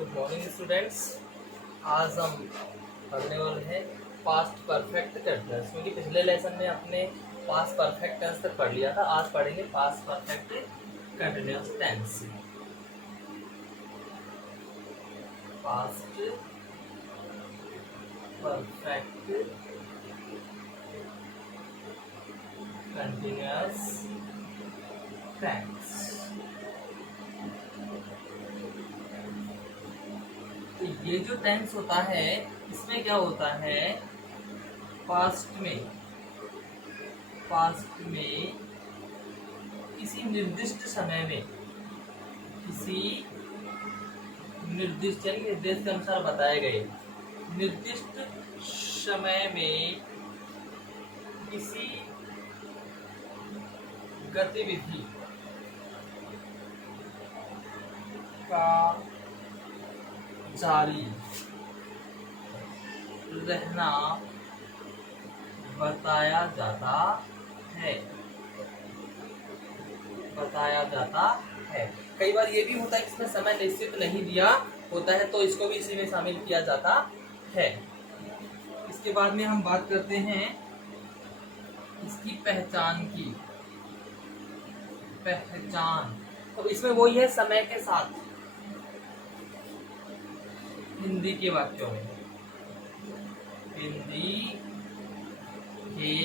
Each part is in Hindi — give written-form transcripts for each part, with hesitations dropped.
Good morning students. आज हम पढ़ने वाले हैं पास्ट परफेक्ट टेंस, क्योंकि पिछले लेसन में अपने पास्ट परफेक्ट टेंस तक पढ़ लिया था। आज पढ़ेंगे past perfect continuous tense. Past perfect continuous tense. तो ये जो टेंस होता है इसमें क्या होता है, पास्ट में किसी निर्दिष्ट समय में, किसी निर्दिष्ट यानी निर्देश के अनुसार बताए गए निर्दिष्ट समय में किसी गतिविधि का जारी रहना बताया जाता है। कई बार ये भी होता है कि इसमें समय निश्चित नहीं दिया होता है, तो इसको भी इसी में शामिल किया जाता है। इसके बाद में हम बात करते हैं इसकी पहचान की। तो इसमें वही है समय के साथ। हिंदी के वाक्यों में, हिंदी के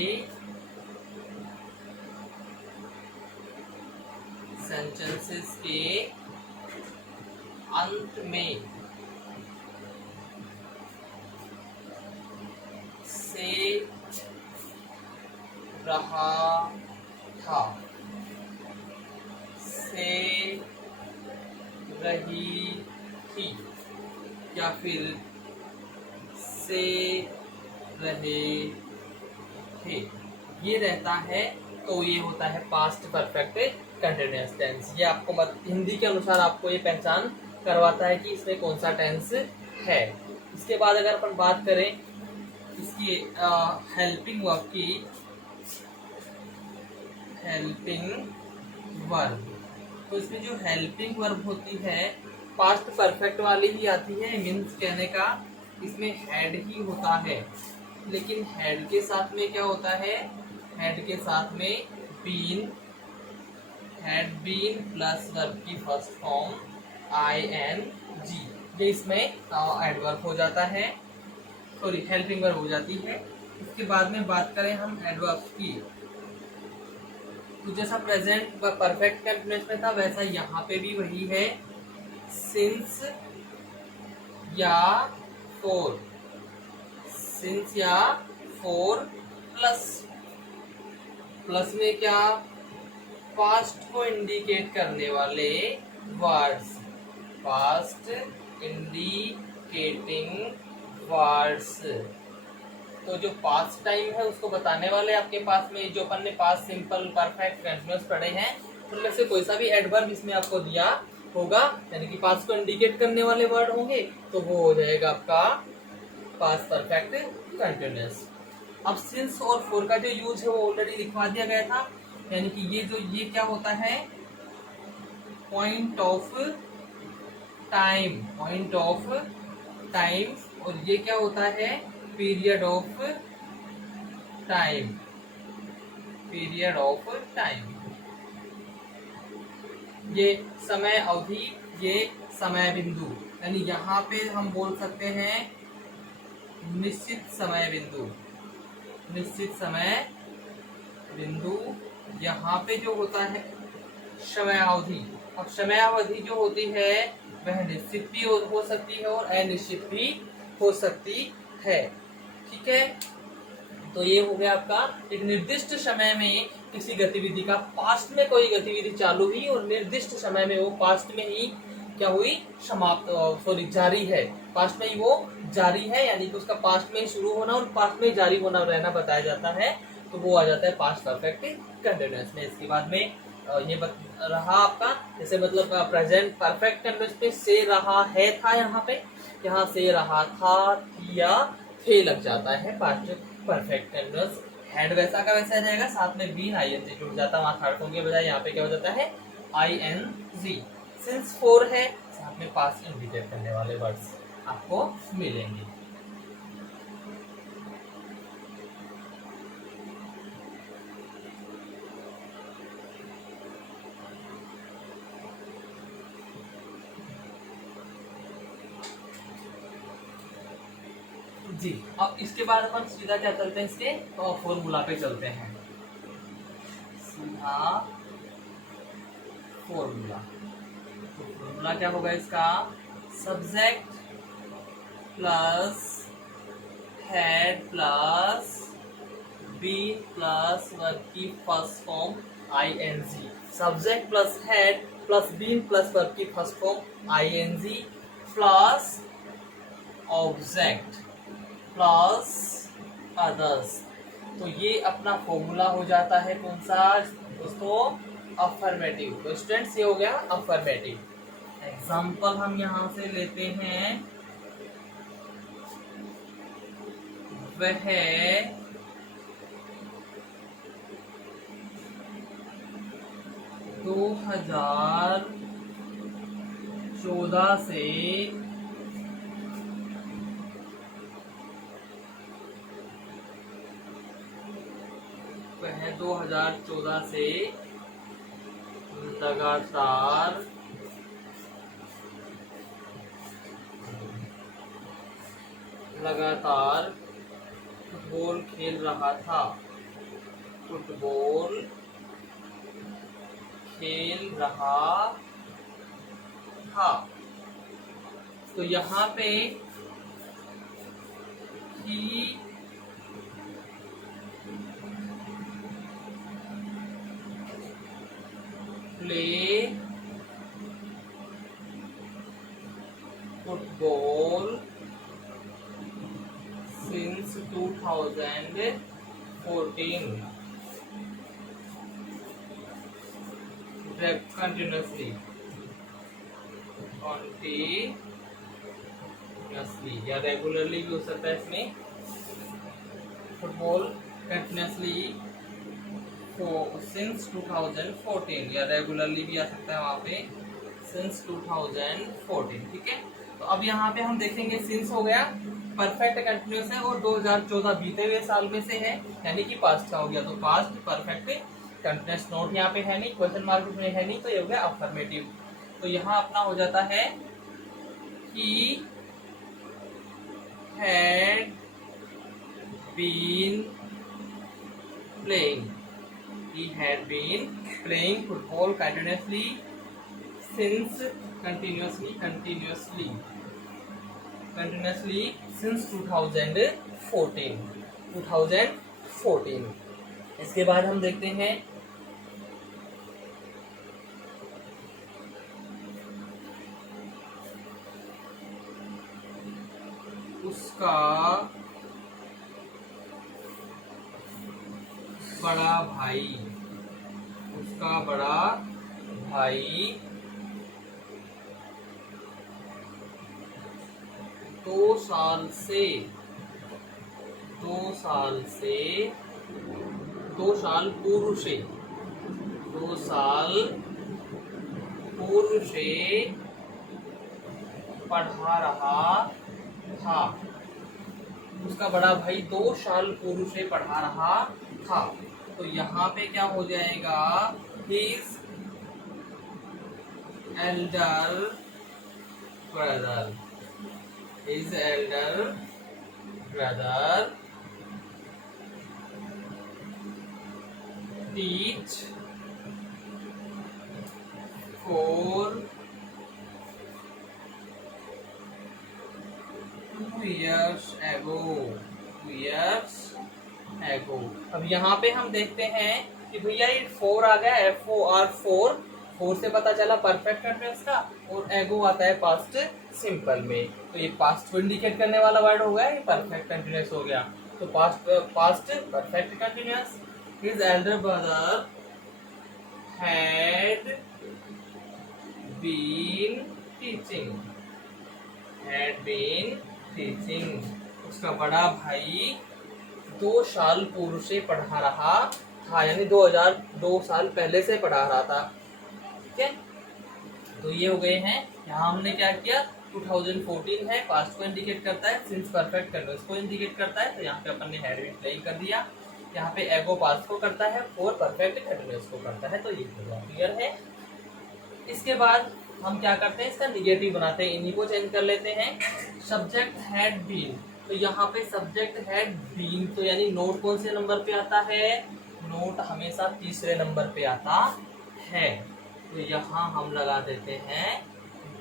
सेंटेंसेस के अंत में से रहा था, से रही थी, या फिर से रहे थे, ये रहता है। तो ये होता है पास्ट परफेक्ट कंटिन्यूअस टेंस। ये आपको हिंदी के अनुसार आपको ये पहचान करवाता है कि इसमें कौन सा टेंस है। इसके बाद अगर अपन बात करें इसकी हेल्पिंग वर्ब की, हेल्पिंग वर्ब, तो इसमें जो हेल्पिंग वर्ब होती है पास्ट परफेक्ट वाली ही आती है। मीन्स कहने का इसमें हेड ही होता है, लेकिन हेड के साथ में क्या होता है, हेड के साथ में been, had been plus verb की फर्स्ट फॉर्म ING, ये इसमें एडवर्ब हो जाता है, सॉरी हेल्पिंग वर्ब हो जाती है। इसके बाद में बात करें हम एडवर्ब की, तो जैसा प्रेजेंट परफेक्ट कंटिन्यूअस में था वैसा यहाँ पे भी वही है। सिंस या फोर, सिंस या फोर प्लस में क्या, पास्ट को इंडिकेट करने वाले वर्ड्स, पास्ट इंडिकेटिंग वर्ड्स। तो जो पास्ट टाइम है उसको बताने वाले आपके पास में जो अपन ने पास्ट सिंपल परफेक्ट कंटिन्यूअस पढ़े हैं उनमें से कोई सा भी एडवर्ब इसमें आपको दिया होगा, यानी कि पास्ट को इंडिकेट करने वाले वर्ड होंगे, तो वो हो जाएगा आपका पास्ट परफेक्ट कंटिन्यूअस। अब सिंस और फोर का जो यूज है वो ऑलरेडी लिखवा दिया गया था, यानी कि ये क्या होता है, पॉइंट ऑफ टाइम, और ये क्या होता है, पीरियड ऑफ टाइम, ये समय अवधि, ये समय बिंदु, यानी यहाँ पे हम बोल सकते हैं निश्चित समय बिंदु। यहाँ पे जो होता है समयावधि। अब समयावधि जो होती है वह निश्चित भी हो सकती है और अनिश्चित भी हो सकती है। ठीक है, तो ये हो गया आपका एक निर्दिष्ट समय में किसी गतिविधि का, पास्ट में कोई गतिविधि चालू हुई और निर्दिष्ट समय में वो पास्ट में ही क्या हुई, समाप्त, जारी है, पास्ट में ही वो जारी है, यानी कि उसका पास्ट में ही शुरू होना और पास्ट में ही जारी होना रहना बताया जाता है, तो वो आ जाता है पास्ट परफेक्ट कंटिन्यूअस में। इसके बाद में ये रहा आपका, जैसे मतलब प्रेजेंट परफेक्ट कंटिन्यूअस में से रहा है था, यहाँ से रहा था, या थे लग जाता है पास्ट परफेक्ट कंटिन्यूअस। हैड वैसा का वैसा रहेगा, साथ में बीन ING जुड़ जाता है, वहां थर्ड फॉर्म के बजाय यहाँ पे क्या हो जाता है ING। सिंस 4 है, साथ में पास्ट इंडिकेट करने वाले वर्ड्स आपको मिलेंगे। जी, अब इसके बाद अपन सीधा क्या चलते हैं, इसके फॉर्मूला पे चलते हैं। सीधा फॉर्मूला, तो फॉर्मूला क्या होगा इसका, subject plus had plus been plus verb की first form ING. Subject plus had plus been plus verb की first form ING plus object plus others. तो ये अपना फॉर्मूला हो जाता है कौन सा दोस्तों, अफर्मेटिव। तो स्टूडेंट्स ये हो गया अफर्मेटिव। एग्जाम्पल हम यहां से लेते हैं, वह 2014 से वह 2014 से लगातार फुटबॉल खेल रहा था। फुटबॉल खेल रहा था। तो यहाँ पे ही प्ले फुटबॉल सिंस 2014 continuously या रेगुलरली भी हो सकता है इसमें। फुटबॉल कंटिन्यूसली सिंस 2014 या रेगुलरली भी आ सकता है वहां पे, सिंस 2014। ठीक है, तो अब यहाँ पे हम देखेंगे सिंस हो गया, परफेक्ट कंटिन्यूस है और 2014 बीते हुए साल में से है, यानी कि पास्ट का हो गया। तो पास्ट परफेक्ट कंटिन्यूस नोट यहाँ पे है नहीं, क्वेश्चन मार्क में है नहीं, तो ये हो गया अफर्मेटिव। तो यहाँ अपना हो जाता है he had been playing football continuously since 2014। इसके बाद हम देखते हैं उसका बड़ा भाई 2 साल पूर्व से पढ़ा रहा था। उसका बड़ा भाई 2 साल पूर्व से पढ़ा रहा था। तो यहाँ पे क्या हो जाएगा, his elder brother teach for 2 years ago। अब यहाँ पे हम देखते हैं कि भैया ये 4 आ गया, FOR 4 से पता चला परफेक्ट कंटिन्यूअस का, और एगो आता है पास्ट सिंपल में। तो ये पास्ट को इंडिकेट करने वाला वर्ड हो गया, ये परफेक्ट कंटिन्यूअस हो गया। तो past perfect continuous. His Elder brother had been teaching। उसका बड़ा भाई 2 साल पूर्व से पढ़ा रहा था, यानी 2 साल पहले से पढ़ा रहा था। ठीक है, तो ये हो गए हैं। यहाँ हमने क्या किया, 2014 है, पास्ट को इंडिकेट करता है, सिंस परफेक्ट कंटिन्यूअस को इंडिकेट करता है, तो यहाँ पे अपन ने हैड बीन प्लेइंग कर दिया। यहाँ पे एगो पास्ट को करता है, फोर परफेक्ट कंटिन्यूअस को करता है, तो ये क्लियर है। इसके बाद हम क्या करते हैं, इसका निगेटिव बनाते हैं, इन्हीं को चेंज कर लेते हैं। सब्जेक्ट हैड बीन, तो यहाँ पे सब्जेक्ट हैड बीन, तो यानी नोट कौन से नंबर पे आता है, नोट हमेशा तीसरे नंबर पे आता है। तो यहाँ हम लगा देते हैं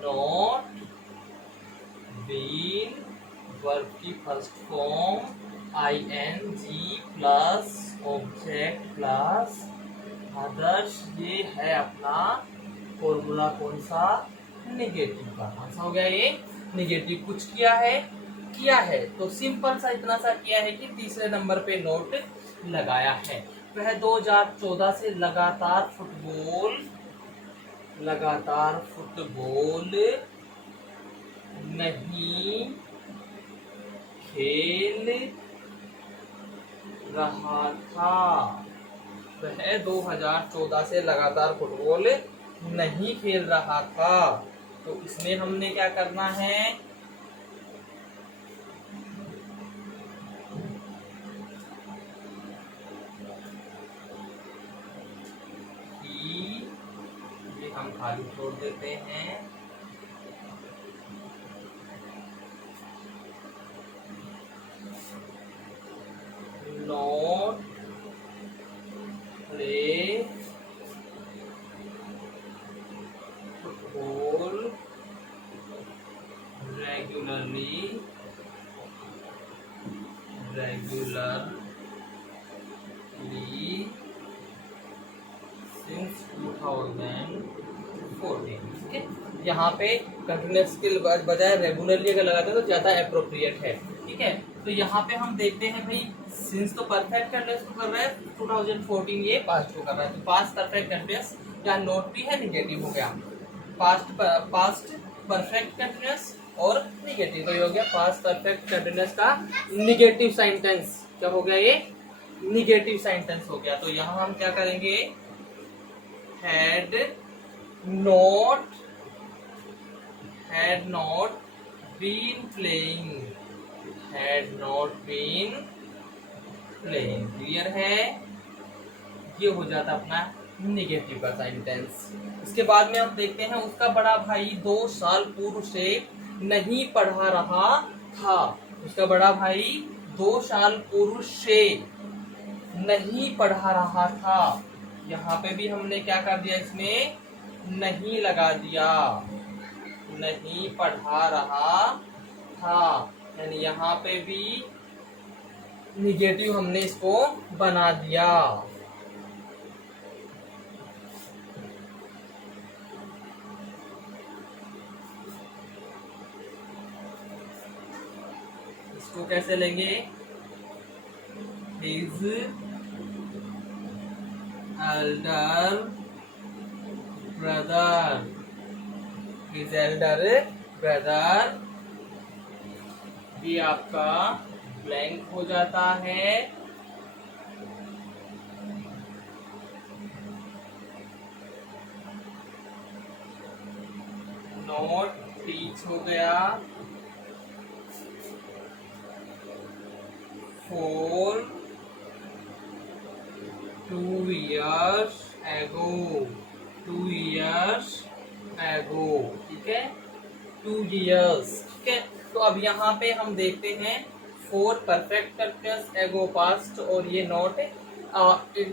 नॉट बीन, वर्ब की first form ING plus object plus others. ये है अपना फॉर्मूला कौन सा, निगेटिव का। कौन सा हो गया ये, निगेटिव। कुछ किया है तो सिंपल सा इतना सा किया है कि तीसरे नंबर पे नोट लगाया है। वह 2014 से लगातार फुटबॉल नहीं खेल रहा था। वह 2014 से लगातार फुटबॉल नहीं खेल रहा था। तो इसमें हमने क्या करना है, ये हम खाली छोड़ देते हैं। Not play football regularly since 2014। ठीक है, यहाँ पे कंटिन्यूअस के बजाय रेगुलरली अगर लगाते हैं तो ज्यादा अप्रोप्रिएट है। ठीक है, तो यहाँ पे हम देखते हैं भाई, सिंस तो परफेक्ट कंटिन्यूअस को कर रहा है, 2014 ये पास्ट को कर रहा है, तो पास्ट परफेक्ट कंटिन्यूअस, यहाँ नोट भी है, निगेटिव हो गया। पास्ट परफेक्ट कंटिन्यूअस और निगेटिव, तो ये हो गया पास्ट परफेक्ट कंटिन्यूअस का निगेटिव सेंटेंस। क्या हो गया ये, निगेटिव सेंटेंस हो गया। तो यहाँ हम क्या करेंगे, had not been playing, clear है। ये हो जाता अपना निगेटिव का सेंटेंस। इसके बाद में हम देखते हैं, उसका बड़ा भाई 2 साल पूर्व से नहीं पढ़ा रहा था। उसका बड़ा भाई 2 साल पूर्व से नहीं पढ़ा रहा था। यहाँ पे भी हमने क्या कर दिया, इसमें नहीं लगा दिया, नहीं पढ़ा रहा था, यानी यहाँ पे भी निगेटिव हमने इसको बना दिया। इसको कैसे लेंगे, हिज elder brother, ये आपका ब्लैंक हो जाता है। नॉट टीच हो गया। for 2 years ago, ठीक है, 2 years। ठीक है, तो अब यहाँ पे हम देखते हैं, फोर परफेक्ट कंटिन्यूअस, एगो पास्ट, और ये नॉट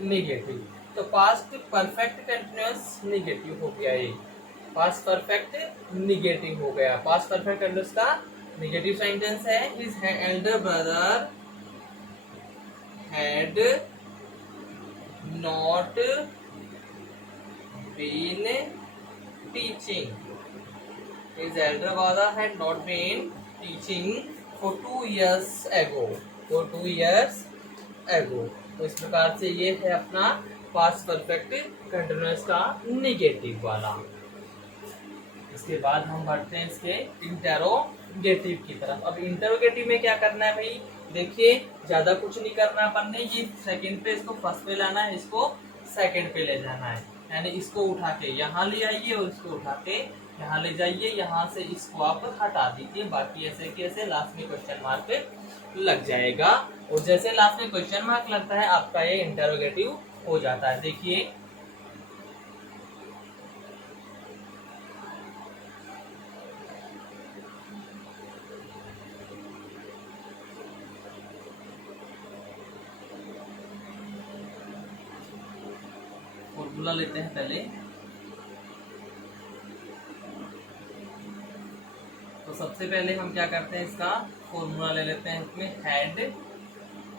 निगेटिव। तो पास्ट परफेक्ट कंटिन्यूअस निगेटिव हो गया, ये पास्ट परफेक्ट निगेटिव हो गया। पास्ट परफेक्ट कंटिन्यूअस का निगेटिव सेंटेंस है, his Elder brother had not been teaching. His elder brother had not been teaching for 2 years ago. तो इस प्रकार से ये है अपना पास्ट परफेक्ट कंटिन्यूअस का निगेटिव वाला। इसके बाद हम बढ़ते हैं इसके इंटेरोगेटिव की तरफ। अब इंटेरोगेटिव में क्या करना है भाई, देखिए ज्यादा कुछ नहीं करना अपन ने, ये सेकंड पे इसको फर्स्ट पे लाना है, इसको सेकंड पे ले जाना है, यानी इसको उठा के यहाँ ले आइए और इसको उठा के यहाँ ले जाइए, यहाँ से इसको आप हटा दीजिए, बाकी ऐसे कैसे लास्ट में क्वेश्चन मार्क लग जाएगा। और जैसे लास्ट में क्वेश्चन मार्क लगता है आपका ये इंटरोगेटिव हो जाता है। देखिए फॉर्मूला लेते हैं पहले। तो सबसे पहले हम क्या करते हैं, इसका फॉर्मूला ले लेते हैं। इसमें हेड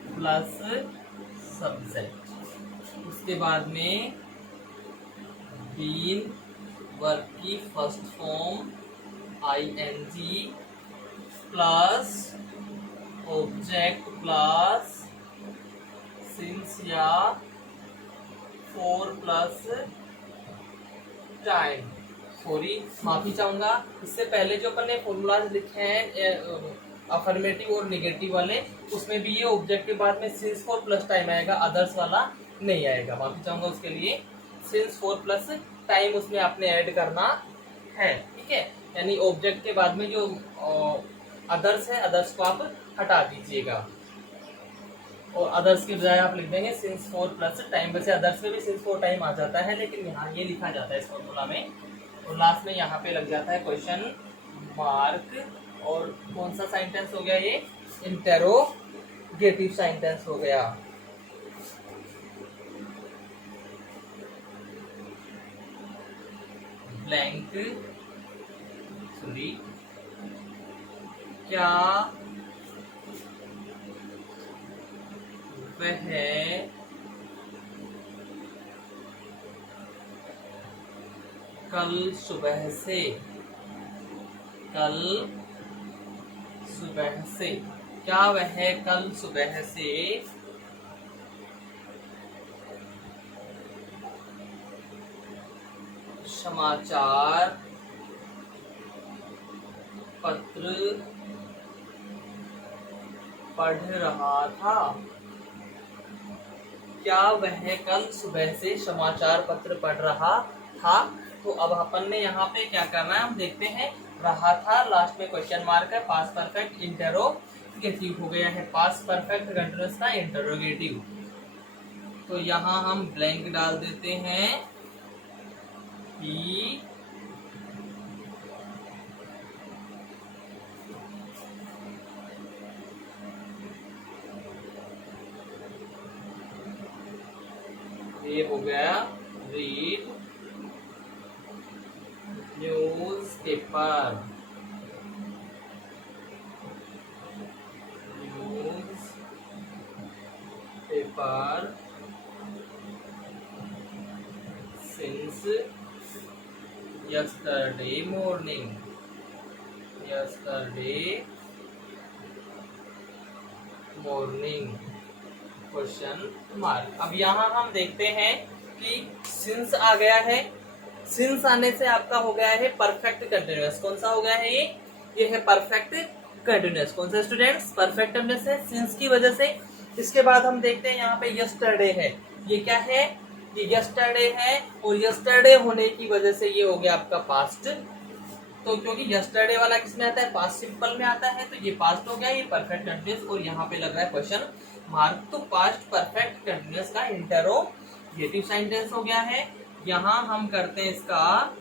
प्लस सब्जेक्ट, उसके बाद में बीन वर्ब की first form ING plus object plus since या फोर प्लस टाइम। सॉरी, माफी चाहूंगा, इससे पहले जो अपन ने फॉर्मूला लिखे हैं अफर्मेटिव और निगेटिव वाले, उसमें भी ये ऑब्जेक्ट के बाद में सिंस फोर प्लस टाइम आएगा, अदर्स वाला नहीं आएगा। माफी चाहूंगा उसके लिए। सिंस फोर प्लस टाइम उसमें आपने ऐड करना है, ठीक है। यानी ऑब्जेक्ट के बाद में जो अदर्स है, अदर्स को आप हटा दीजिएगा और अदर्स के बजाय आप लिख देंगे सिंस फोर प्लस टाइम। वैसे अदर्स में भी सिंस फोर टाइम आ जाता है, लेकिन यहाँ ये लिखा जाता है इस फॉर्मूला में। और लास्ट में यहाँ पे लग जाता है क्वेश्चन मार्क। और कौन सा सेंटेंस हो गया ये, इंटेरोगेटिव सेंटेंस हो गया। ब्लैंक, सॉरी, क्या वह कल सुबह से, क्या वह कल सुबह से समाचार पत्र पढ़ रहा था। क्या वह कल सुबह से समाचार पत्र पढ़ रहा था। तो अब अपन ने यहाँ पे क्या करना है, हम देखते हैं। रहा था, लास्ट में क्वेश्चन मार्क है, पास्ट परफेक्ट इंटरोगेटिव हो गया है, पास्ट परफेक्ट कंटीन्यूअस का इंटरोगेटिव। तो यहाँ हम ब्लैंक डाल देते हैं। ही ये हो गया read news paper, since yesterday morning, question mark. अब यहाँ हम देखते हैं कि सिंस आ गया है। सिंस आने से आपका हो गया है परफेक्ट कंटिन्यूअस। कौन सा हो गया है ये है परफेक्ट कंटिन्यूअस। कौन सा स्टूडेंट्स, परफेक्ट कंटिन्यूअस है सिंस की वजह से। इसके बाद हम देखते हैं यहाँ पे यस्टरडे है। ये क्या है, ये यस्टरडे है, और यस्टरडे होने की वजह से ये हो गया आपका पास्ट। तो क्योंकि यस्टरडे वाला किसमें आता है, पास्ट सिंपल में आता है, तो ये पास्ट हो गया, ये परफेक्ट कंटिन्यूअस, और यहाँ पे लग रहा है क्वेश्चन मार्क। तो पास्ट परफेक्ट कंटिन्यूअस का इंटरोगेटिव सेंटेंस हो गया है। यहाँ हम करते हैं इसका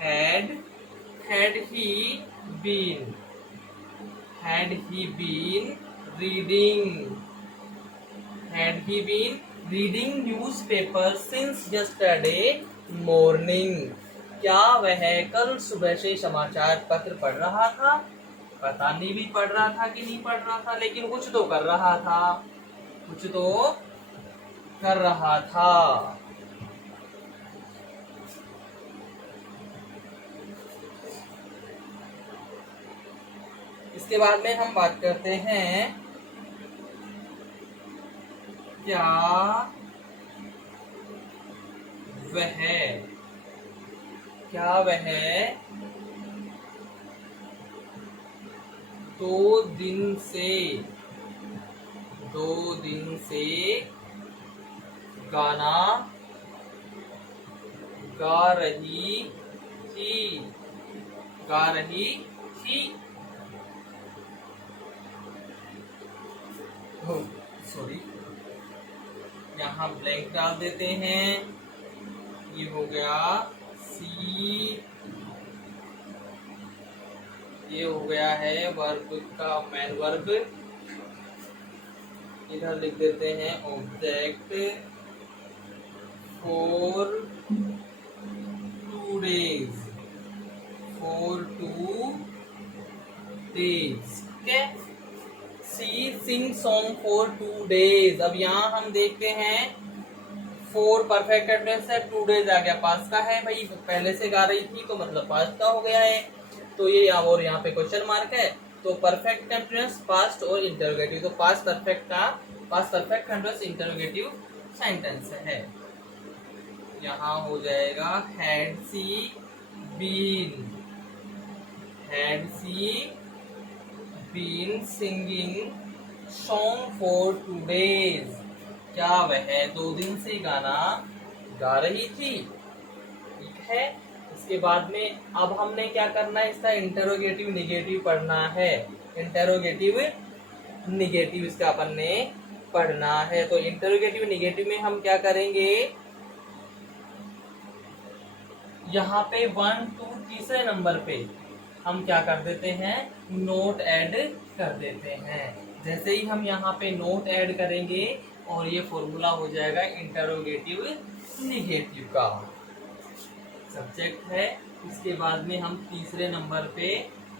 हैड ही been reading newspaper since yesterday morning. क्या वह कल सुबह से समाचार पत्र पढ़ रहा था। पता नहीं भी पढ़ रहा था कि नहीं पढ़ रहा था, लेकिन कुछ तो कर रहा था। इसके बाद में हम बात करते हैं क्या वह 2 दिन से गाना गा रही थी। गा रही थी। सॉरी, यहाँ ब्लैंक डाल देते हैं। ये हो गया सी, ये हो गया है वर्ब का मेन वर्ब। इधर लिख देते हैं object for 2 days, for 2 days। ठीक है, सी सिंग सॉन्ग फॉर 2 days। अब यहाँ हम देखते हैं 4 परफेक्ट एड्रेस है, 2 days आ गया, पास्ट का है भाई, पहले से गा रही थी तो मतलब पास्ट का हो गया है। तो ये और यहाँ पे क्वेश्चन मार्क है, तो परफेक्ट कंटीन्यूअस, पास्ट और इंटरोगेटिव, तो past perfect continuous interrogative sentence है। यहाँ हो जाएगा had she been singing song for 2 days। क्या वह 2 दिन से गाना गा रही थी। ठीक है, इसके बाद में अब हमने क्या करना है, इसका इंटरोगेटिव निगेटिव पढ़ना है। इंटरोगेटिव निगेटिव इसका अपन ने पढ़ना है। तो इंटरोगेटिव निगेटिव में हम क्या करेंगे, यहाँ पे 1 2 तीसरे नंबर पे हम क्या कर देते हैं, नोट ऐड कर देते हैं। जैसे ही हम यहाँ पे नोट ऐड करेंगे और ये फॉर्मूला हो जाएगा इंटरोगेटिव निगेटिव का। सब्जेक्ट है, इसके बाद में हम तीसरे नंबर पे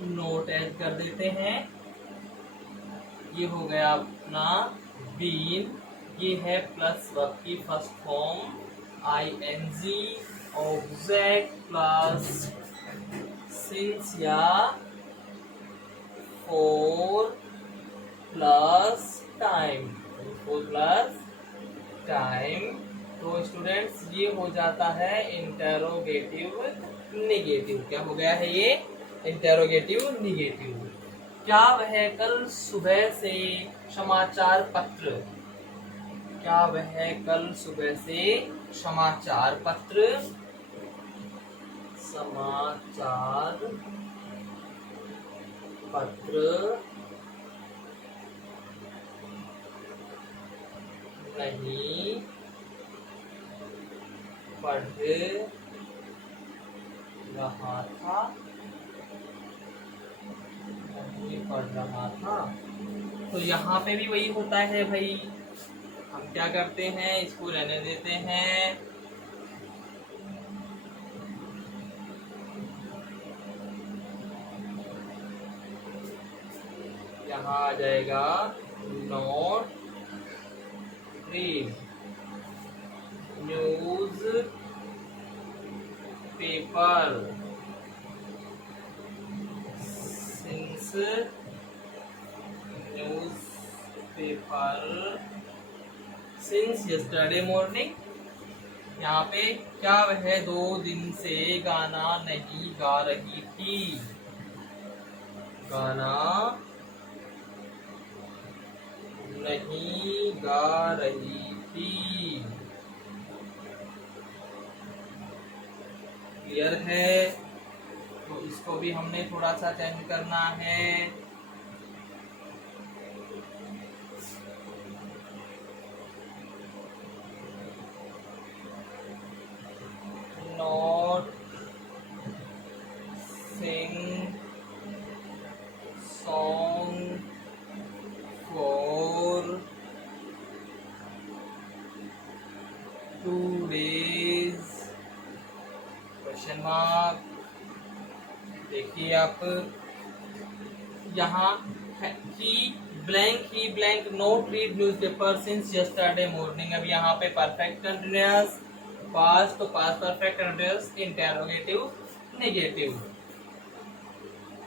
नोट ऐड कर देते हैं। ये हो गया अपना बीन, ये है प्लस वर्ब की first form ing, object plus since या फॉर प्लस टाइम, तो स्टूडेंट्स ये हो जाता है इंटरोगेटिव निगेटिव। क्या हो गया है ये, इंटरोगेटिव निगेटिव। क्या वह कल सुबह से समाचार पत्र, क्या वह कल सुबह से समाचार पत्र नहीं पढ़ रहा था। तो यहाँ पे भी वही होता है भाई, हम क्या करते हैं, इसको रहने देते हैं। यहाँ आ जाएगा note read news paper since news paper since yesterday morning. यहाँ पे क्या वह 2 दिन से गाना नहीं गा रही थी, गाना नहीं गा रही थी। क्लियर है, तो इसको भी हमने थोड़ा सा चेंज करना है। Not sing song for 2 days, question mark. देखिए आप यहाँ ही blank not read newspaper since yesterday morning. अब यहाँ पे परफेक्ट कंटीन्यूअस, पास्ट, तो past perfect continuous, interrogative negative.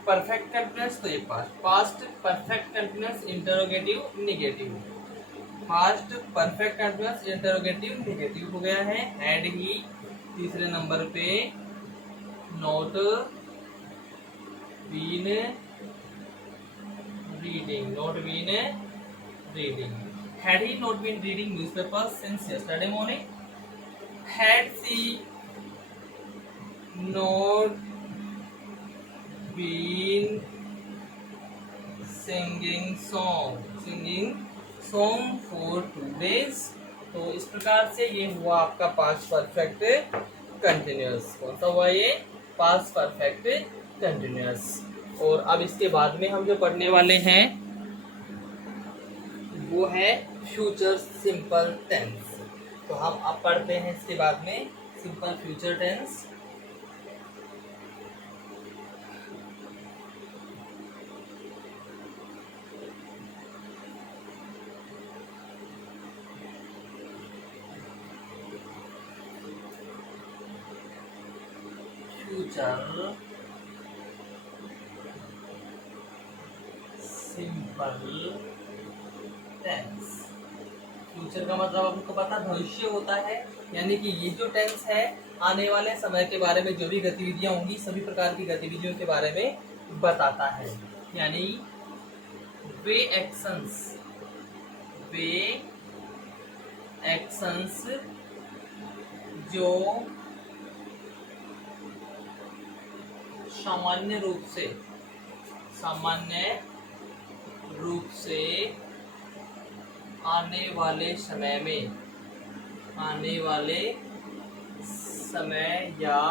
Perfect continuous तो ये past perfect continuous interrogative negative, past perfect continuous interrogative negative हो गया है। ऐड ही तीसरे नंबर पे not been reading. Had he not been reading newspapers since yesterday morning? Had she not been singing song for 2 days। तो इस प्रकार से ये हुआ आपका पास्ट परफेक्ट कंटिन्यूअस। कौन सा हुआ ये? Past perfect continuous. और अब इसके बाद में हम जो पढ़ने वाले हैं वो है फ्यूचर सिंपल टेंस। तो हम अब पढ़ते हैं इसके बाद में simple future tense. Future simple tense. Future का मतलब आपको पता भविष्य होता है, यानी कि ये जो टेंस है आने वाले समय के बारे में जो भी गतिविधियां होंगी सभी प्रकार की गतिविधियों के बारे में बताता है। यानी वे एक्शंस जो सामान्य रूप से आने वाले समय या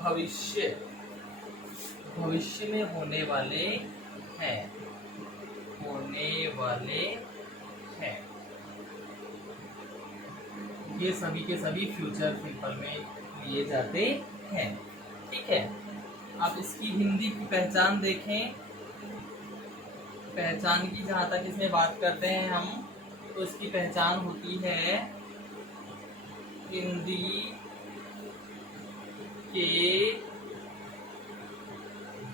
भविष्य में होने वाले हैं ये सभी के सभी फ्यूचर सिंपल में लिए जाते हैं। ठीक है, अब इसकी हिंदी की पहचान देखें। पहचान की जहाँ तक इसमें बात करते हैं हम, तो इसकी पहचान होती है हिंदी के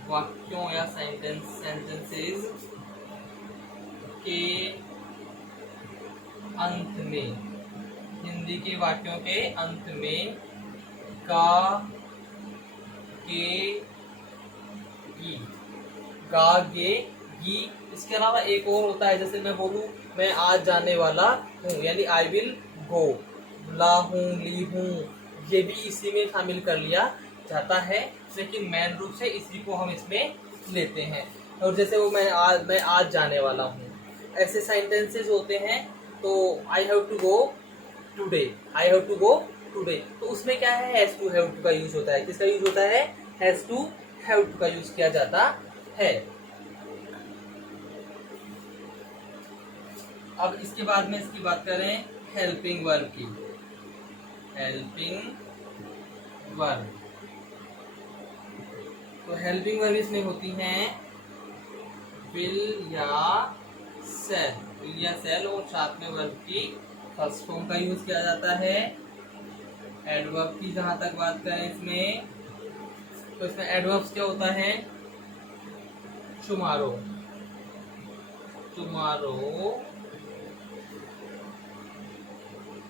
वाक्यों या सेंटेंसेस के अंत में, हिंदी के वाक्यों के अंत में गा गे गी। इसके अलावा एक और होता है, जैसे मैं बोलूं मैं आज जाने वाला हूँ, यानी आई विल गो। ला हूँ, ली हूँ, ये भी इसी में शामिल कर लिया जाता है, लेकिन मेन रूप से इसी को हम इसमें लेते हैं। और जैसे वो मैं आज जाने वाला हूँ, ऐसे सेंटेंसेस होते हैं। तो I have to go today, तो उसमें क्या है, हैज टू हैव टू का यूज होता है। किसका यूज होता है? हैज टू हैव टू का यूज किया जाता है। अब इसके बाद में इसकी बात करें हेल्पिंग वर्ब की। तो हेल्पिंग वर्ब इसमें होती हैं विल या सेल, और साथ में वर्ब की फर्स्ट फॉर्म का यूज किया जाता है। एडवर्ब की जहां तक बात करें इसमें, तो इसमें एडवर्ब्स क्या होता है? टुमारो,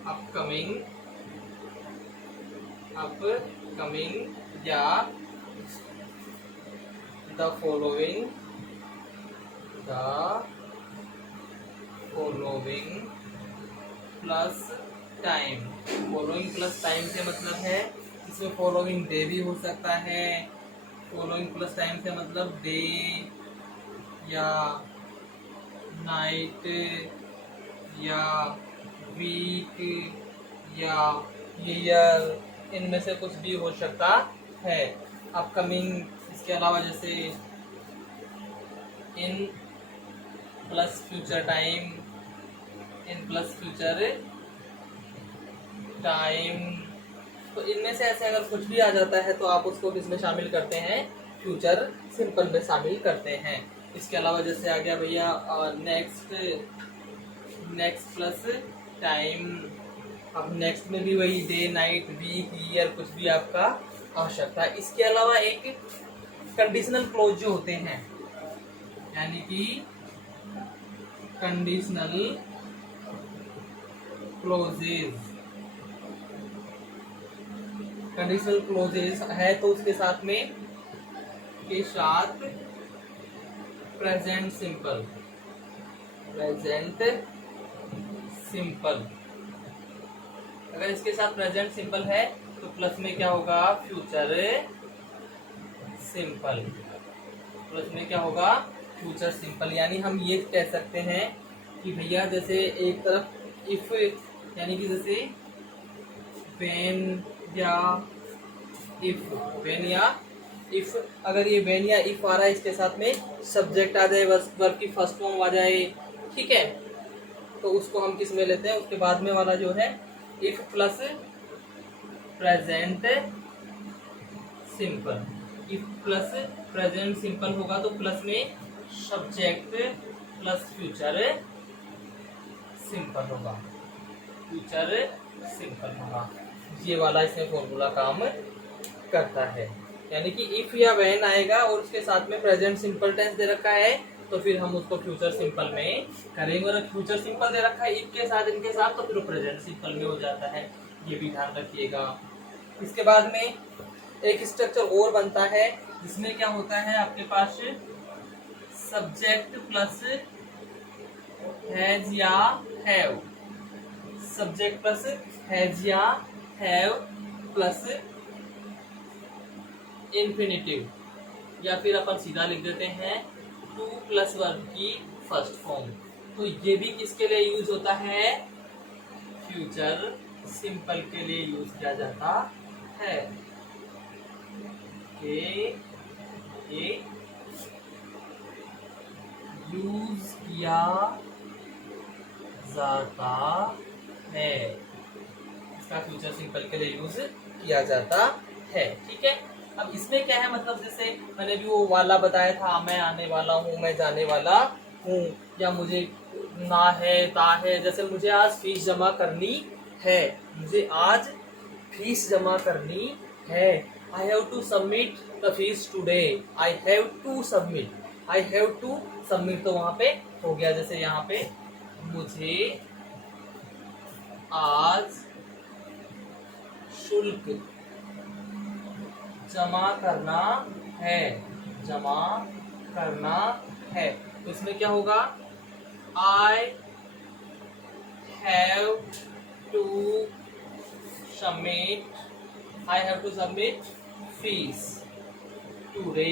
अपकमिंग या the following plus time. Following plus time से मतलब है इसमें फॉलोइंग डे भी हो सकता है। फॉलोइंग प्लस टाइम से मतलब डे या नाइट या वीक या ईयर, इनमें से कुछ भी हो सकता है। अपकमिंग, इसके अलावा जैसे in plus future time, in plus future time, तो इनमें से ऐसे अगर कुछ भी आ जाता है तो आप उसको किसमें शामिल करते हैं? फ्यूचर सिंपल में शामिल करते हैं। इसके अलावा जैसे आ गया भैया नेक्स्ट प्लस टाइम, अब नेक्स्ट में भी वही डे, नाइट, वीक, ईयर कुछ भी आपका आ सकता है। इसके अलावा एक कंडीशनल क्लोज जो होते हैं, यानी कि कंडीशनल क्लोजेस है, तो उसके साथ में प्रेजेंट सिंपल, अगर इसके साथ प्रेजेंट सिंपल है तो प्लस में क्या होगा, फ्यूचर सिंपल। प्लस में क्या होगा, फ्यूचर सिंपल। यानी हम ये कह सकते हैं कि भैया जैसे एक तरफ इफ, यानी कि जैसे व्हेन या इफ, व्हेन या इफ, अगर ये व्हेन या इफ आ रहा है, इसके साथ में सब्जेक्ट आ जाए, बस वर्ब की फर्स्ट फॉर्म आ जाए, ठीक है, तो उसको हम किस में लेते हैं, उसके बाद में वाला जो है if plus present simple. If plus present simple होगा तो प्लस में सब्जेक्ट प्लस फ्यूचर सिंपल होगा, फ्यूचर सिंपल होगा। ये वाला इसमें फॉर्मूला काम करता है। यानी कि इफ या व्हेन आएगा और उसके साथ में प्रेजेंट सिंपल टेंस दे रखा है तो फिर हम उसको फ्यूचर सिंपल में करेंगे, और फ्यूचर सिंपल दे रखा है इफ के साथ, इनके साथ, तो फिर प्रेजेंट सिंपल में हो जाता है। ये भी ध्यान रखिएगा। इसके बाद में एक स्ट्रक्चर और बनता है जिसमें क्या होता है आपके पास सब्जेक्ट प्लस हैज या हैव, सब्जेक्ट प्लस हैज या हैव प्लस इन्फिनिटिव, या फिर अपन सीधा लिख देते हैं टू प्लस वर्ब की फर्स्ट फॉर्म। तो ये भी किसके लिए यूज होता है, फ्यूचर सिंपल के लिए यूज किया जाता है। ये यूज किया जाता है, इसका फ्यूचर सिंपल के लिए यूज किया जाता है, ठीक है। अब इसमें क्या है, मतलब जैसे मैंने भी वो वाला बताया था, मैं आने वाला हूँ, मैं जाने वाला हूँ, या मुझे ना है ता है। जैसे मुझे आज फीस जमा करनी है, मुझे आज फीस जमा करनी है, I have to submit the fees today, I have to submit, I have to submit, तो वहां पे हो गया। जैसे यहाँ पे मुझे आज शुल्क जमा करना है, जमा करना है, तो इसमें क्या होगा, I have to submit, I have to submit fees today,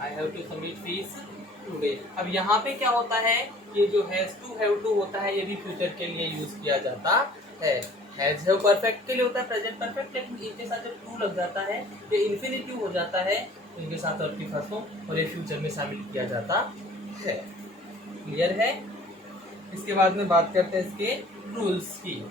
I have to submit fees today. अब यहाँ पे क्या होता है, ये जो हैज टू हैव टू होता है, ये भी फ्यूचर के लिए यूज किया जाता है। हैज हैव परफेक्ट के लिए होता है, प्रेजेंट परफेक्ट, लेकिन इनके साथ जब टू लग जाता है, ये इन्फिनिटिव हो जाता है, तो इनके साथ वर्ब की फर्स्ट फॉर्म और ये फ्यूचर में शामिल किया जाता है। क्लियर है। इसके बाद में बात करते हैं इसके रूल्स की।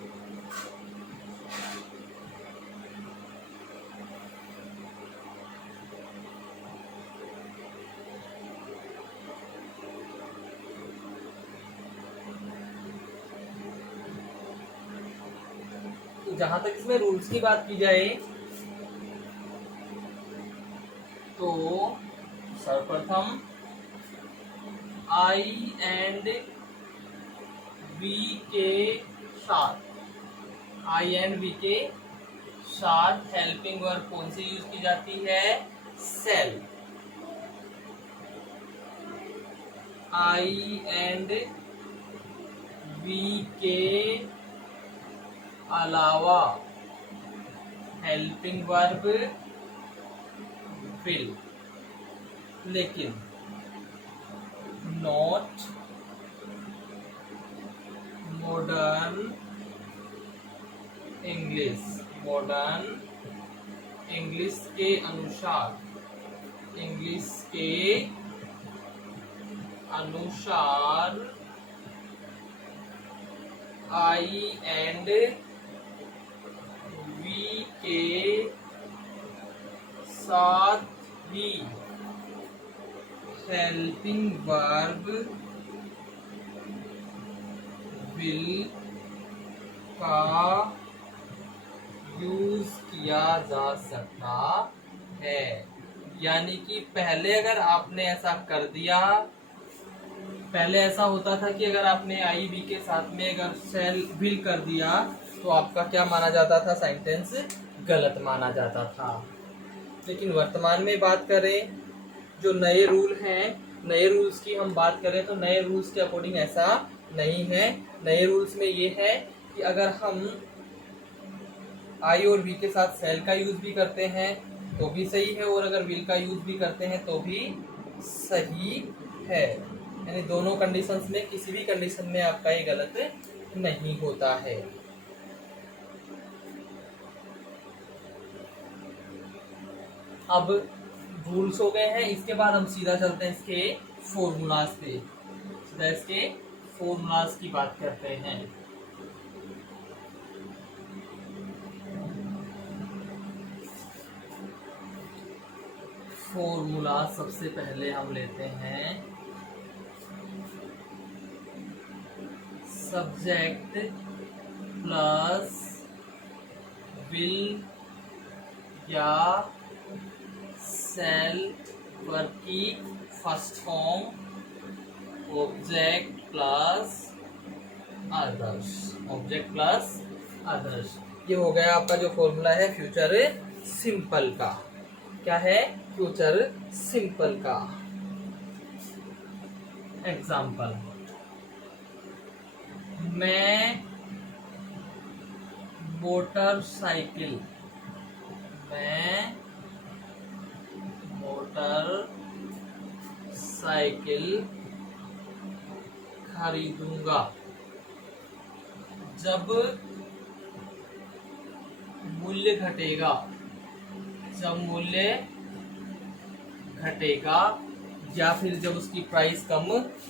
जहां तक इसमें रूल्स की बात की जाए तो सर्वप्रथम आई एंड वी के साथ, आई एंड वी के साथ हेल्पिंग वर्ब कौन सी यूज की जाती है, सेल। आई एंड वी के अलावा हेल्पिंग वर्ब विल, लेकिन not modern English, modern English के अनुसार, इंग्लिश के अनुसार आई एंड वी के साथ ही हेल्पिंग वर्ब विल का यूज किया जा सकता है। यानी कि पहले अगर आपने ऐसा कर दिया, पहले ऐसा होता था कि अगर आपने आई बी के साथ में अगर सेल विल कर दिया तो आपका क्या माना जाता था, सेंटेंस गलत माना जाता था। लेकिन वर्तमान में बात करें, जो नए रूल हैं, नए रूल्स की हम बात करें तो नए रूल्स के अकॉर्डिंग ऐसा नहीं है। नए रूल्स में ये है कि आई और वी के साथ सेल का यूज भी करते हैं तो भी सही है, और अगर विल का यूज भी करते हैं तो भी सही है। यानी दोनों कंडीशंस में किसी भी कंडीशन में आपका ये गलत नहीं होता है। अब रूल्स हो गए हैं, इसके बाद हम सीधा चलते हैं इसके फॉर्मूलाज पे, सीधा इसके फॉर्मूलाज की बात करते हैं। फॉर्मूला सबसे पहले हम लेते हैं सब्जेक्ट प्लस विल या सेल वर्ब की first form object plus others, object plus others. ये हो गया आपका जो फॉर्मूला है फ्यूचर सिंपल का। क्या है? फ्यूचर सिंपल का। एग्जाम्पल, मैं मोटरसाइकिल, मैं मोटरसाइकिल खरीदूंगा जब मूल्य घटेगा, जब मूल्य घटेगा या फिर जब उसकी प्राइस कम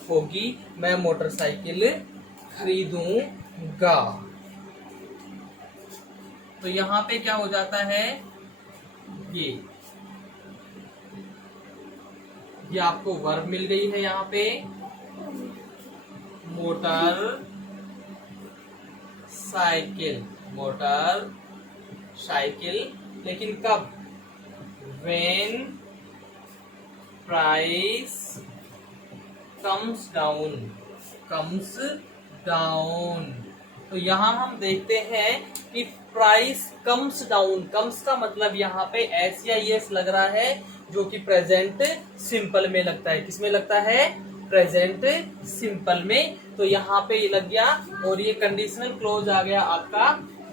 होगी मैं मोटरसाइकिल खरीदूंगा। तो यहाँ पे क्या हो जाता है, ये आपको वर्ब मिल गई है यहाँ पे मोटर साइकिल, मोटर साइकिल, लेकिन कब? When price comes down, comes down. तो यहाँ हम देखते हैं कि प्राइस कम्स डाउन, कम्स का मतलब यहाँ पे एस या एस लग रहा है जो कि प्रेजेंट सिंपल में लगता है। किसमें लगता है? प्रेजेंट सिंपल में। तो यहाँ पे ये लग गया और ये कंडीशनल क्लोज आ गया आपका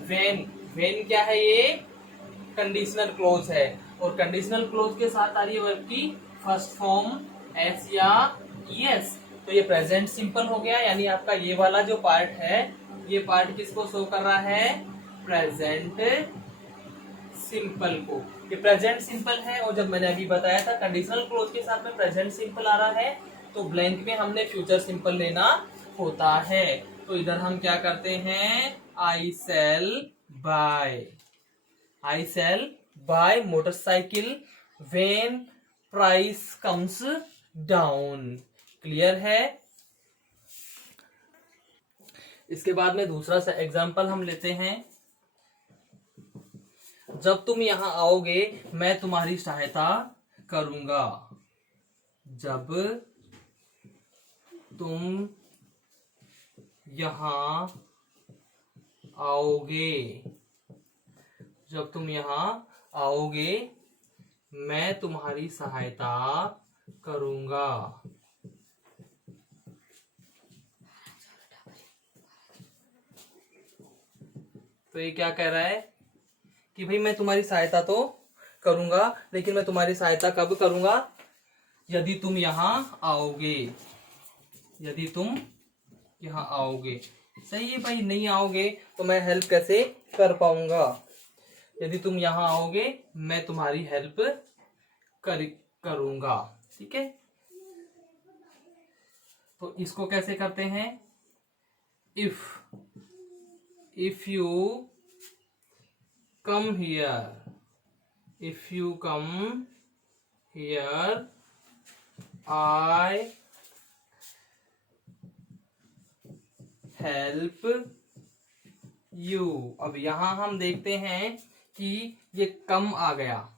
व्हेन। व्हेन क्या है? ये कंडीशनल क्लोज है और कंडीशनल क्लोज के साथ आ रही है वर्ब की फर्स्ट फॉर्म एस या यस। तो ये प्रेजेंट सिंपल हो गया, यानी आपका ये वाला जो पार्ट है ये पार्ट किसको शो कर रहा है? प्रेजेंट सिंपल को। ये प्रेजेंट सिंपल है और जब मैंने अभी बताया था कंडीशनल क्लोज के साथ में प्रेजेंट सिंपल आ रहा है तो ब्लैंक में हमने फ्यूचर सिंपल लेना होता है। तो इधर हम क्या करते हैं? I shall buy, I shall buy motorcycle when price comes down. Clear है? इसके बाद में दूसरा सा एग्जाम्पल हम लेते हैं। जब तुम यहां आओगे मैं तुम्हारी सहायता करूंगा, जब तुम यहां आओगे, जब तुम यहां आओगे मैं तुम्हारी सहायता करूंगा। तो ये क्या कह रहा है कि भाई मैं तुम्हारी सहायता तो करूंगा, लेकिन मैं तुम्हारी सहायता कब करूंगा? यदि तुम यहां आओगे, यदि तुम यहां आओगे। सही है भाई, नहीं आओगे तो मैं हेल्प कैसे कर पाऊंगा? यदि तुम यहां आओगे मैं तुम्हारी हेल्प करूंगा। ठीक है, तो इसको कैसे करते हैं? if you come here, if you come here I help you। अब यहां हम देखते हैं कि ये कम आ गया,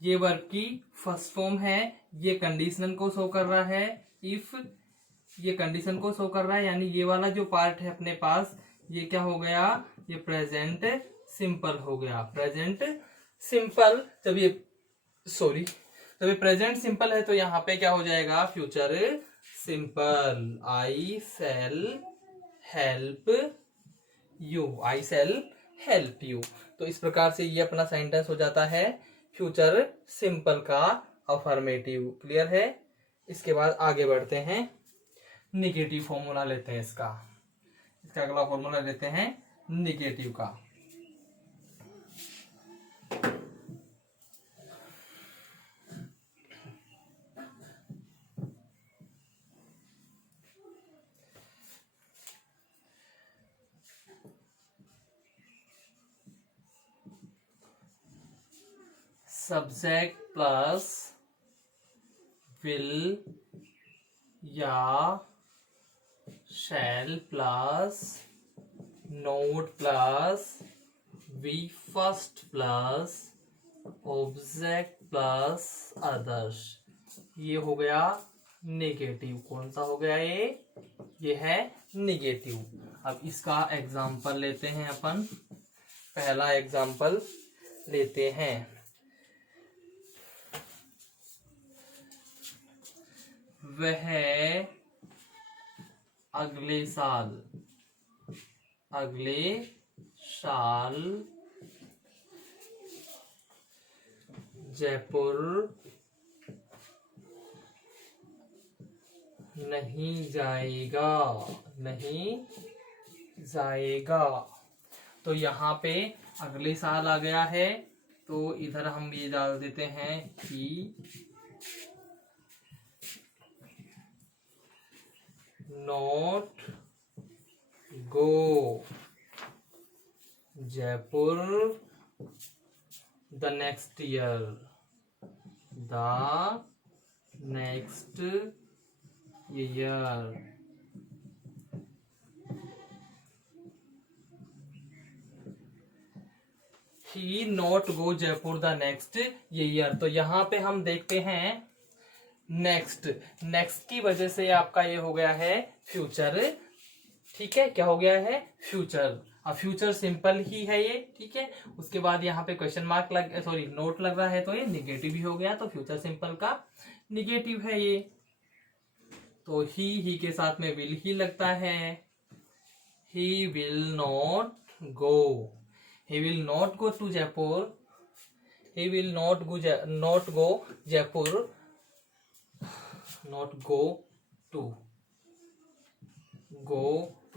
ये वर्ब की फर्स्ट फॉर्म है, ये कंडीशनल को शो कर रहा है। इफ ये कंडीशन को शो कर रहा है, यानी ये वाला जो पार्ट है अपने पास ये क्या हो गया? ये प्रेजेंट सिंपल हो गया। प्रेजेंट सिंपल जब ये जब ये प्रेजेंट सिंपल है तो यहाँ पे क्या हो जाएगा? Future simple. I shall help you, I shall help you. तो इस प्रकार से ये अपना सेंटेंस हो जाता है फ्यूचर सिंपल का अफर्मेटिव। क्लियर है। इसके बाद आगे बढ़ते हैं, निगेटिव फॉर्मूला लेते हैं इसका अगला फॉर्मूला लेते हैं निगेटिव का। सब्जेक्ट प्लस विल या shall plus not plus V first plus object plus others. ये हो गया नेगेटिव। कौन सा हो गया ये है नेगेटिव। अब इसका एग्जाम्पल लेते हैं अपन। पहला एग्जाम्पल लेते हैं, वह अगले साल जयपुर नहीं जाएगा। तो यहाँ पे अगले साल आ गया है, तो इधर हम ये डाल देते हैं कि not go Jaipur the next year. He not go Jaipur the next year. तो यहाँ पे हम देखते हैं नेक्स्ट की वजह से आपका ये हो गया है फ्यूचर। ठीक है, क्या हो गया है फ्यूचर। अब फ्यूचर सिंपल ही है ये। ठीक है, उसके बाद यहाँ पे क्वेश्चन मार्क नोट लग रहा है, तो ये निगेटिव ही हो गया। तो फ्यूचर सिंपल का निगेटिव है ये। तो ही के साथ में विल ही लगता है। He will not go to Jaipur. He will not go Jaipur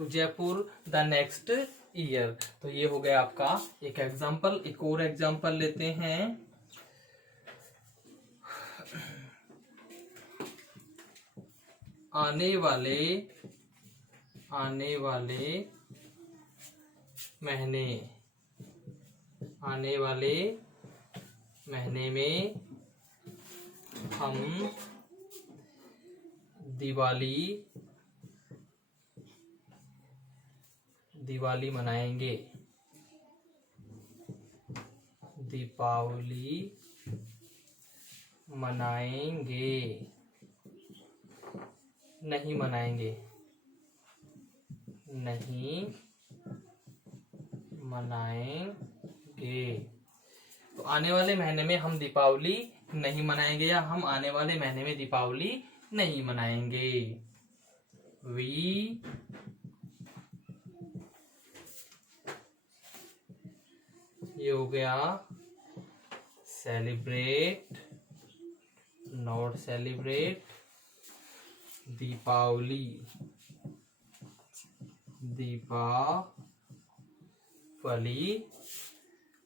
Jaipur the next year. तो ये हो गया आपका एक एग्जाम्पल। एक और एग्जाम्पल लेते हैं, आने वाले महीने में हम दिवाली मनाएंगे। नहीं मनाएंगे। तो आने वाले महीने में हम दीपावली नहीं मनाएंगे, या हम आने वाले महीने में दीपावली नहीं मनाएंगे। वी ये हो गया celebrate not celebrate Deepawali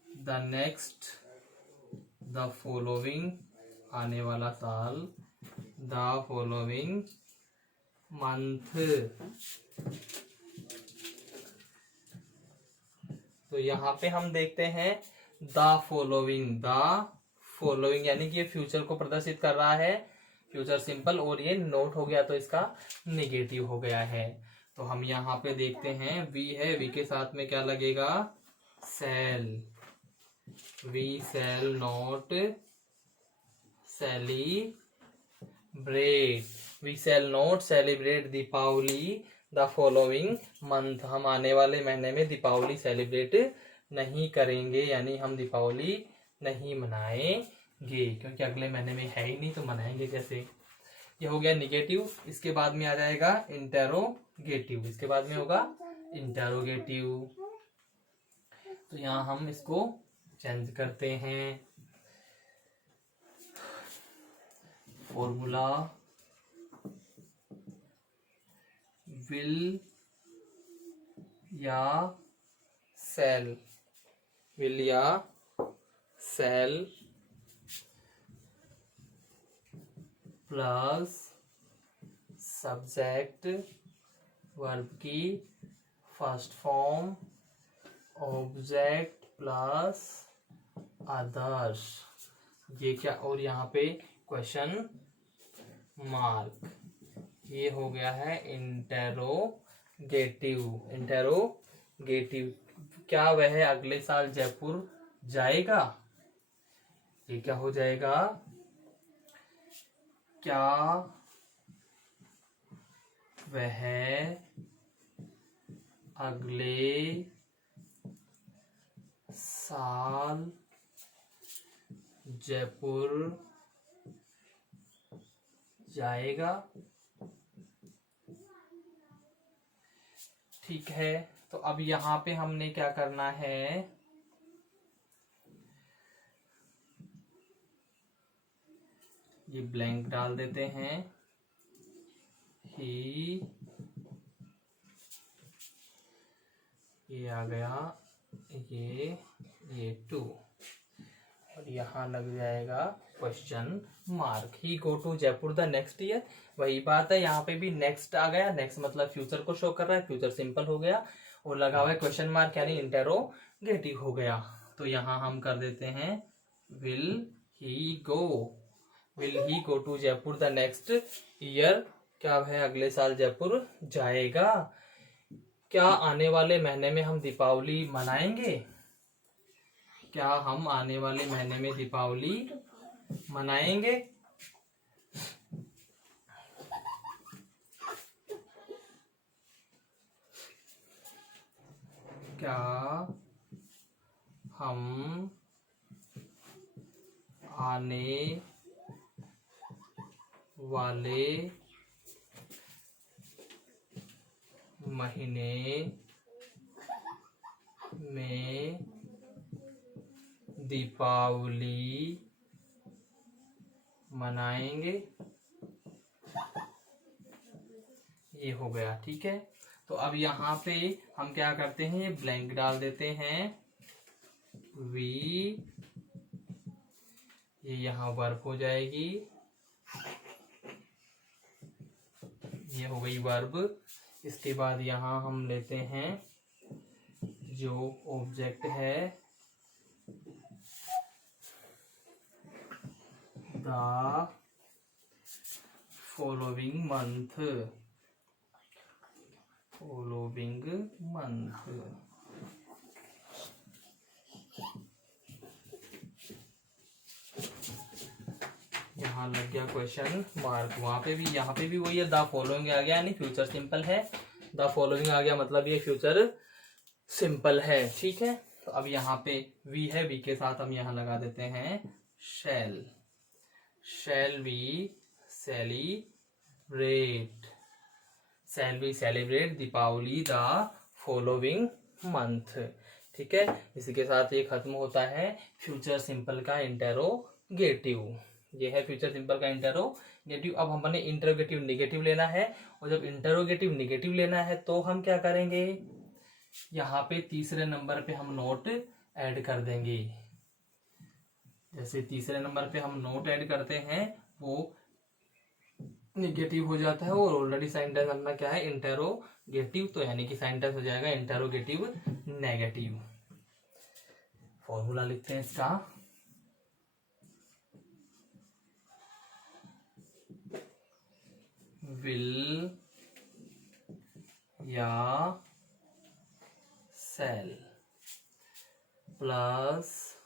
the next the following आने वाला साल द फॉलोइंग मंथ। तो यहाँ पे हम देखते हैं द फॉलोइंग यानी कि ये फ्यूचर को प्रदर्शित कर रहा है, फ्यूचर सिंपल, और ये नोट हो गया तो इसका निगेटिव हो गया है। तो हम यहाँ पे देखते हैं वी है, वी के साथ में क्या लगेगा shall. We shall not celebrate Deepawali the following month. हम आने वाले महीने में दीपावली सेलिब्रेट नहीं करेंगे, यानी हम दीपावली नहीं मनाएंगे, क्योंकि अगले महीने में है ही नहीं तो मनाएंगे कैसे। ये हो गया निगेटिव। इसके बाद में आ जाएगा इंटेरोगेटिव। इसके बाद में होगा इंटेरोगेटिव। तो यहाँ हम इसको चेंज करते हैं। फॉर्मूला विल या सेल, विल या सेल प्लस सब्जेक्ट वर्ब की first form object plus others, ये क्या, और यहाँ पे क्वेश्चन मार्क, ये हो गया है इंटेरोगेटिव। इंटेरोगेटिव, क्या वह अगले साल जयपुर जाएगा, ये क्या हो जाएगा, क्या वह अगले साल जयपुर जाएगा। ठीक है, तो अब यहाँ पे हमने क्या करना है, ये ब्लैंक डाल देते हैं। ही, ये आ गया, ये टू, और यहाँ लग जाएगा question mark. He go to Jaipur the next year, वही बात है, यहाँ पे भी नेक्स्ट आ गया। नेक्स्ट मतलब फ्यूचर को शो कर रहा है, फ्यूचर सिंपल हो गया, और लगा हुआ है क्वेश्चन मार्क यानी इंटेरोगेटिव हो गया। तो यहाँ हम कर देते हैं will he go to Jaipur the next year, क्या है अगले साल जयपुर जाएगा। क्या आने वाले महीने में हम दीपावली मनाएंगे, क्या हम आने वाले महीने में दीपावली मनाएंगे। क्या हम आने वाले महीने में दीपावली मनाएंगे, ये हो गया। ठीक है, तो अब यहाँ पे हम क्या करते हैं, ये ब्लैंक डाल देते हैं। वी, ये यहाँ वर्ब हो जाएगी, ये हो गई वर्ब। इसके बाद यहाँ हम लेते हैं जो ऑब्जेक्ट है, द फॉलोइंग मंथ, यहाँ लग गया क्वेश्चन मार्क। वहां पे भी, यहाँ पे भी वही है, द फॉलोइंग आ गया, यानी फ्यूचर सिंपल है। द फॉलोइंग आ गया मतलब ये फ्यूचर सिंपल है। ठीक है, तो अब यहाँ पे वी है, वी के साथ हम यहाँ लगा देते हैं shall we celebrate Deepawali the following month. ठीक है, इसी के साथ ये खत्म होता है फ्यूचर सिंपल का इंटेरोगेटिव। ये है फ्यूचर सिंपल का इंटेरोगेटिव। अब हमने इंटरोगेटिव नेगेटिव लेना है, और जब इंटरोगेटिव नेगेटिव लेना है तो हम क्या करेंगे, यहाँ पे तीसरे नंबर पे हम नोट ऐड कर देंगे। जैसे तीसरे नंबर पे हम नोट ऐड करते हैं वो नेगेटिव हो जाता है, और ऑलरेडी सेंटेंस अपना क्या है, इंटेरोगेटिव, तो यानी कि सेंटेंस हो जाएगा इंटेरोगेटिव नेगेटिव। फॉर्मूला लिखते हैं इसका, विल या shall plus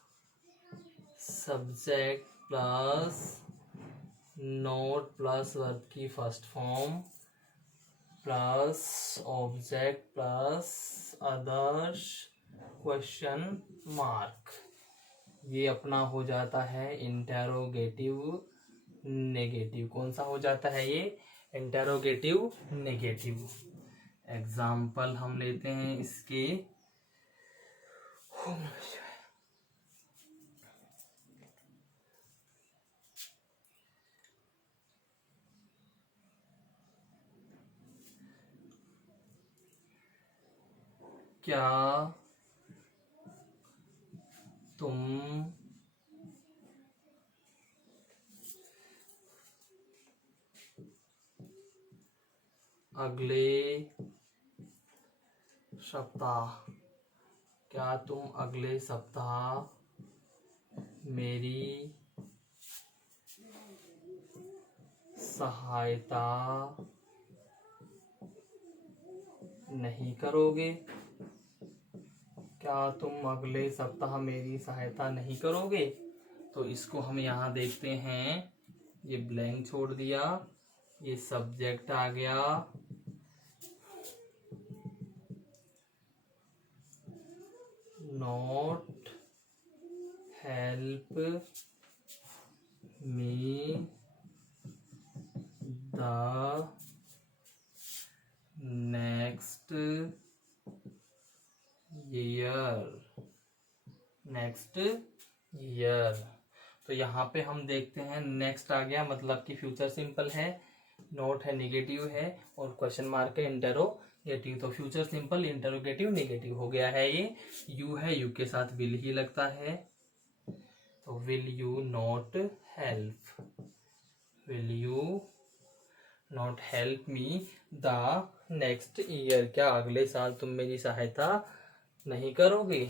subject plus not plus verb की first form plus object plus others question mark, ये अपना हो जाता है इंटेरोगेटिव नेगेटिव। कौन सा हो जाता है ये, इंटेरोगेटिव नेगेटिव। एग्जाम्पल हम लेते हैं इसके, ओम नमः शिवाय। क्या तुम अगले सप्ताह मेरी सहायता नहीं करोगे? क्या तुम अगले सप्ताह मेरी सहायता नहीं करोगे? तो इसको हम यहाँ देखते हैं, ये ब्लैंक छोड़ दिया, ये सब्जेक्ट आ गया, not help me the next year. तो यहाँ पे हम देखते हैं नेक्स्ट आ गया, मतलब कि फ्यूचर सिंपल है, नोट है नेगेटिव है, और क्वेश्चन मार्क है इंटरोगेटिव। तो फ्यूचर सिंपल इंटरोगेटिव नेगेटिव हो गया है। ये यू है, यू के साथ विल ही लगता है, तो will you not help me the next year? क्या अगले साल तुम मेरी सहायता नहीं करोगे?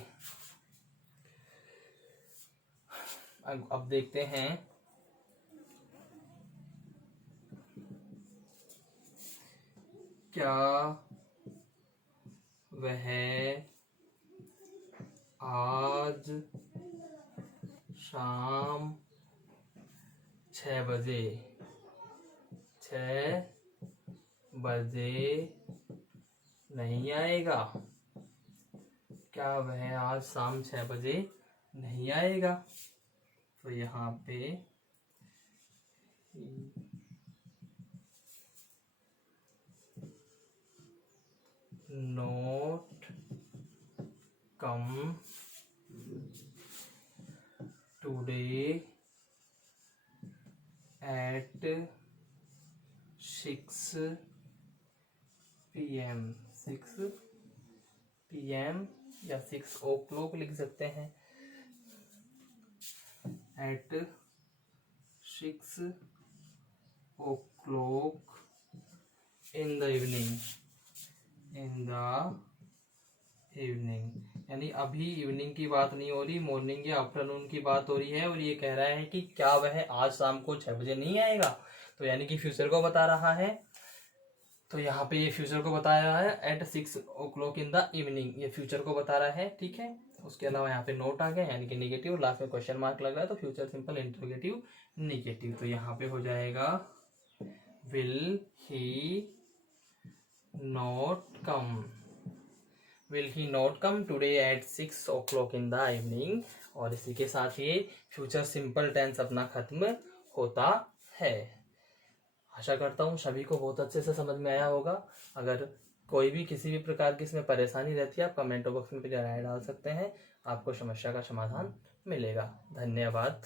अब देखते हैं, क्या वह आज शाम 6 बजे नहीं आएगा? क्या वह आज शाम 6 बजे नहीं आएगा? तो यहाँ पे note come today at 6 PM या 6 o'clock लिख सकते हैं, eight 6 o'clock in the evening. यानी अभी इवनिंग की बात नहीं हो रही, मॉर्निंग या आफ्टरनून की बात हो रही है, और ये कह रहा है कि क्या वह आज शाम को 6 बजे नहीं आएगा? तो यानी कि फ्यूचर को बता रहा है, तो यहाँ पे ये फ्यूचर को बता रहा है at 6 o'clock in the evening, ये फ्यूचर को बता रहा है, ठीक है। उसके अलावा यहाँ पे नोट आ गया, यानी कि नेगेटिव, लास्ट में क्वेश्चन मार्क लग रहा है, तो फ्यूचर सिंपल इंटरोगेटिव नेगेटिव। तो यहाँ पे हो जाएगा will he not come today at 6 o'clock in the evening. और इसी के साथ ये फ्यूचर सिंपल टेंस अपना खत्म होता है। आशा करता हूँ सभी को बहुत अच्छे से समझ में आया होगा। अगर कोई भी किसी भी प्रकार की इसमें परेशानी रहती है, आप कमेंट बॉक्स में राय डाल सकते हैं, आपको समस्या का समाधान मिलेगा। धन्यवाद।